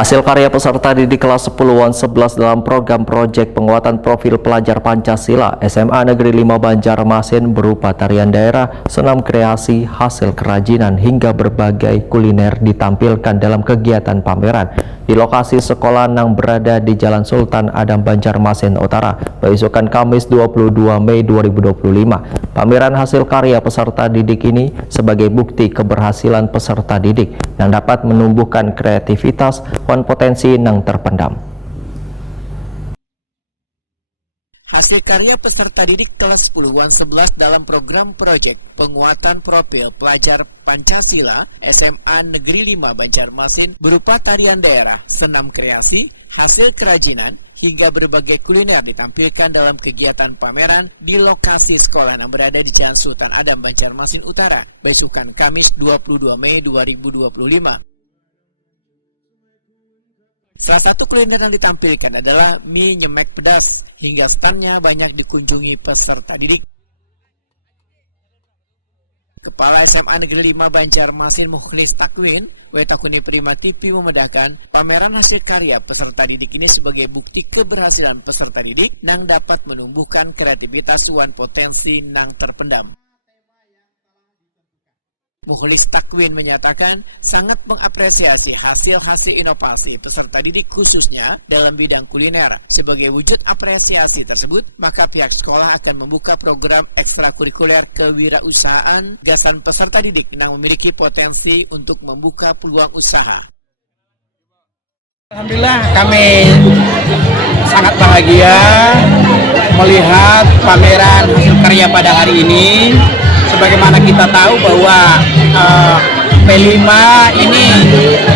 Hasil karya peserta didik kelas 10-an 11 dalam program proyek penguatan profil pelajar Pancasila SMA Negeri 5 Banjarmasin berupa tarian daerah, senam kreasi, hasil kerajinan hingga berbagai kuliner ditampilkan dalam kegiatan pameran di lokasi sekolah yang berada di Jalan Sultan Adam Banjarmasin Utara, besokan Kamis 22 Mei 2025. Pameran hasil karya peserta didik ini sebagai bukti keberhasilan peserta didik yang dapat menumbuhkan kreativitas dan potensi yang terpendam. Hasil karya peserta didik kelas 10-an 11 dalam program proyek penguatan profil pelajar Pancasila SMA Negeri 5 Banjarmasin berupa tarian daerah, senam kreasi, hasil kerajinan, hingga berbagai kuliner ditampilkan dalam kegiatan pameran di lokasi sekolah yang berada di Jalan Sultan Adam Banjarmasin Utara, besokan Kamis 22 Mei 2025. Salah satu kuliner yang ditampilkan adalah mie nyemek pedas, hingga standnya banyak dikunjungi peserta didik. Kepala SMA Negeri 5 Banjarmasin Mukhlis Takwin, Wetakuni Prima TV memedahkan pameran hasil karya peserta didik ini sebagai bukti keberhasilan peserta didik yang dapat menumbuhkan kreativitas dan potensi yang terpendam. Mukhlis Takwin menyatakan sangat mengapresiasi hasil-hasil inovasi peserta didik khususnya dalam bidang kuliner. Sebagai wujud apresiasi tersebut, maka pihak sekolah akan membuka program ekstrakurikuler kewirausahaan gasan peserta didik yang memiliki potensi untuk membuka peluang usaha. Alhamdulillah kami sangat bahagia melihat pameran hasil karya pada hari ini. Sebagaimana kita tahu bahwa P5 ini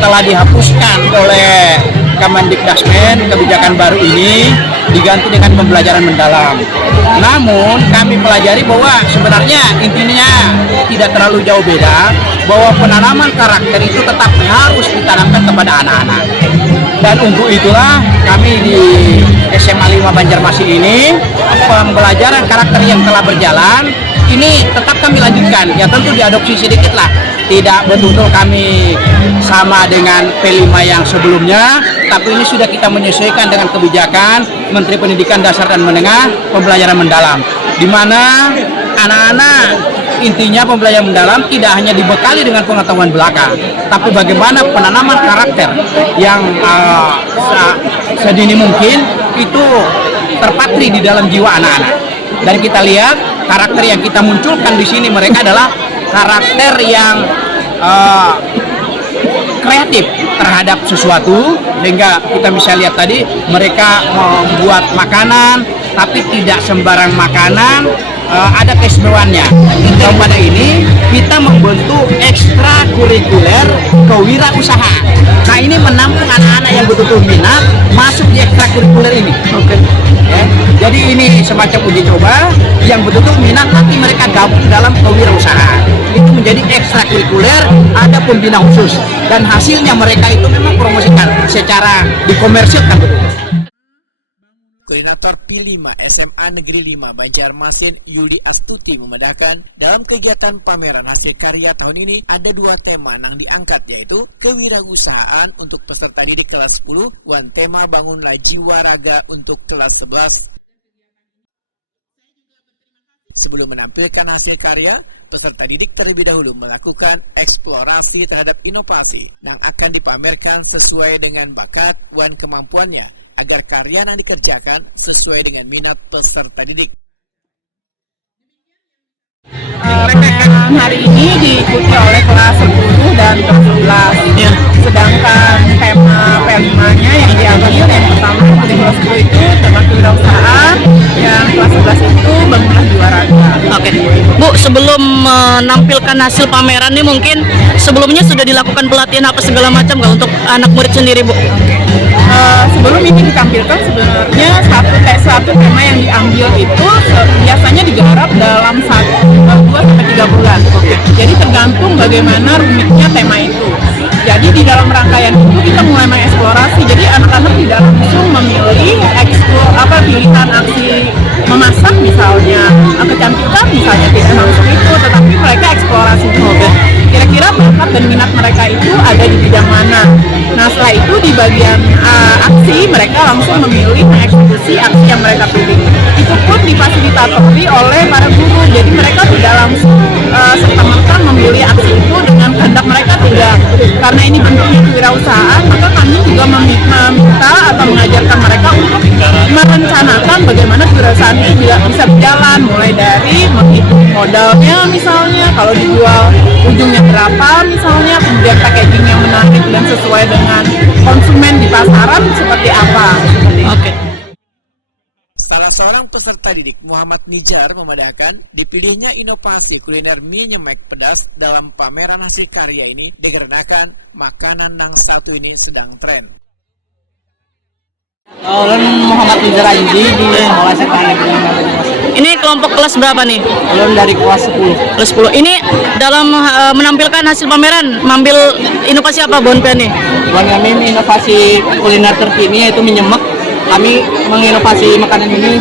telah dihapuskan oleh Kemendikdasmen, kebijakan baru ini diganti dengan pembelajaran mendalam. Namun kami pelajari bahwa sebenarnya intinya tidak terlalu jauh beda, bahwa penanaman karakter itu tetap harus ditanamkan kepada anak-anak. Dan untuk itulah kami di SMA 5 Banjarmasin ini pembelajaran karakter yang telah berjalan ini tetap kami lanjutkan, ya tentu diadopsi sedikit lah, tidak betul-betul kami sama dengan P5 yang sebelumnya, tapi ini sudah kita menyesuaikan dengan kebijakan Menteri Pendidikan Dasar dan Menengah pembelajaran mendalam, di mana anak-anak intinya pembelajaran mendalam tidak hanya dibekali dengan pengetahuan belaka, tapi bagaimana penanaman karakter yang sedini mungkin itu terpatri di dalam jiwa anak-anak. Dan kita lihat karakter yang kita munculkan di sini mereka adalah karakter yang kreatif terhadap sesuatu, sehingga kita bisa lihat tadi mereka membuat makanan tapi tidak sembarang makanan, ada keistimewaannya. Dan pada ini kita membentuk ekstrakurikuler kewirausahaan. Nah ini menampung anak-anak yang betul-betul minat masuk di ekstrakurikuler ini. Oke. Ya, jadi ini semacam uji coba yang betul-betul minat nanti mereka gabung dalam kewirausahaan. Itu menjadi ekstrakurikuler, ada pembina khusus dan hasilnya mereka itu memang promosikan secara dikomersilkan betul. Koordinator P5 SMA Negeri 5 Banjarmasin Yuli Astuti memedahkan dalam kegiatan pameran hasil karya tahun ini ada dua tema yang diangkat, yaitu kewirausahaan untuk peserta didik kelas 10 dan tema bangunlah jiwa raga untuk kelas 11. Sebelum menampilkan hasil karya, peserta didik terlebih dahulu melakukan eksplorasi terhadap inovasi yang akan dipamerkan sesuai dengan bakat dan kemampuannya, agar karya yang dikerjakan sesuai dengan minat peserta didik. Hari ini diikuti oleh kelas 10 dan kelas 11. Ya. Sedangkan tema P5-nya yang diambil, yang pertama di kelas 10 itu tema kewirausahaan, yang kelas 11 itu bangunlah jiwa raga. Oke, Bu, sebelum menampilkan hasil pameran ini mungkin sebelumnya sudah dilakukan pelatihan apa segala macam nggak untuk anak murid sendiri, Bu? Sebelum ini ditampilkan sebenarnya satu tema yang diambil itu biasanya digarap dalam 2 sampai 3 bulan. Jadi tergantung bagaimana rumitnya tema itu. Jadi di dalam rangkaian itu kita mulai mengeksplorasi. Jadi anak-anak tidak langsung memilih pilihan aksi memasak misalnya, kecantikan misalnya, tidak langsung itu, tetapi mereka eksplorasi juga. Kira-kira bakat dan minat mereka itu ada di bidang mana. Nah setelah itu di bagian aksi mereka langsung memilih mengeksekusi aksi yang mereka pilih. Itu pun difasilitatori oleh para guru, jadi mereka tidak langsung serta-merta memilih aksi itu dengan kehendak mereka, tidak. Karena ini bentuknya kewirausahaan, maka kami juga meminta atau mengajarkan mereka untuk merencanakan bagaimana kewirausahaan itu bisa berjalan, mulai dari menghitung modalnya misalnya, kalau dijual ujungnya berapa misalnya, kemudian packaging yang menarik dan sesuai dengan konsumen di pasaran seperti apa. Oke. Salah seorang peserta didik, Muhammad Nijar, memandangkan dipilihnya inovasi kuliner mie nyemek pedas dalam pameran hasil karya ini dikarenakan makanan yang satu ini sedang tren. Ulun Muhammad Nijar Anji di Sekolah SMA Negeri 5 Banyumasin. Ini kelompok kelas berapa nih? Ulun dari kelas 10. Kelas 10. Ini dalam menampilkan hasil pameran, mengambil inovasi apa Bon Pian nih? Buat kami inovasi kuliner terkini yaitu mie nyemek. Kami menginovasi makanan ini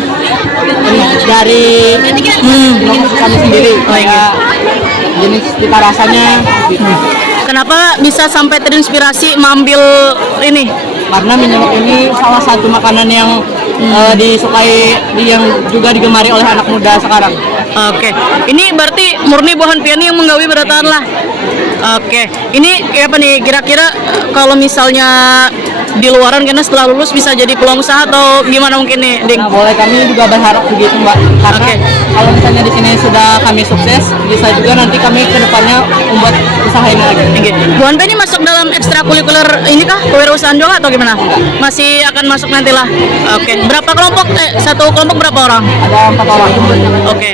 dari kami sendiri, kayak jenis cita rasanya gitu. Kenapa bisa sampai terinspirasi mengambil ini? Karena mie nyemek ini salah satu makanan yang disukai, yang juga digemari oleh anak muda sekarang. Oke, ini berarti murni Bohan Piani yang menggawi berataan lah. Oke, ini apa nih kira-kira kalau misalnya di luaran karena setelah lulus bisa jadi peluang usaha atau gimana mungkin nih, Ding? Nah, boleh, kami juga berharap begitu, Mbak. Karena kalau misalnya di sini sudah kami sukses, bisa juga nanti kami ke depannya membuat usaha ini lagi. Oke. Bohan Piani masuk dalam ekstrakurikuler ini kah? Kewirausahaan juga atau gimana? Masih akan masuk nantilah. Oke. Berapa kelompok? Satu kelompok berapa orang? Ada 4 orang. Oke.